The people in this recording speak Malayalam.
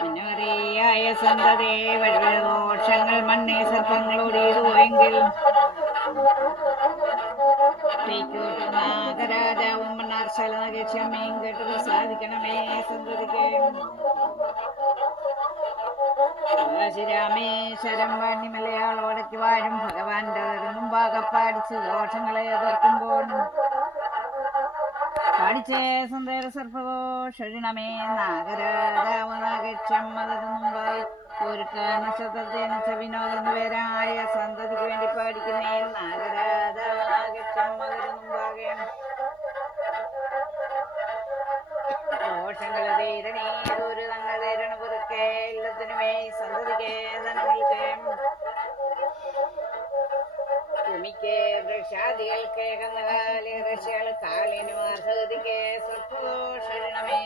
മിന്നറിയായ സന്തതേ വഴിവിഴദോഷങ്ങൾ മണ്ണേ സർപ്പങ്ങളോടിയതു എങ്കിൽ നാഗരാജാവും മണ്ണാർശാല നഗക്ഷമയും കേട്ടത് സാധിക്കണമേ സന്തതിക്ക് രാമേശ്വരം വാണി മലയാളോടയ്ക്ക് വാഴും ഭഗവാന്റെ മുമ്പാകപ്പാടിച്ച് ദോഷങ്ങളെ എതിർക്കുമ്പോൾ പാടിച്ചേ സുന്ദര സർപ്പഘോഷണമേ നാഗരാജാവ് നാഗക്ഷം അതിനു മുമ്പായി ഒരു നക്ഷത്രത്തെ വിനോദം പേരായ സന്തതിക്ക് വേണ്ടി പാടിക്കുന്നേ നാഗരാജാവ് നാഗക്ഷം അതിനു മുമ്പാകെ ദോഷങ്ങളെ തീരണേ ദൂരിതങ്ങൾ തീരണ പുതുക്കെ എല്ലാത്തിനുമേ സന്തതിക്ക് ധനങ്ങൾക്ക് ഭൂമിക്ക് വൃക്ഷാദികൾക്ക് കന്നുകാലി ഋഷികൾ കാലിനും അർഹതിക്ക് സർപ്പഘോഷണമേ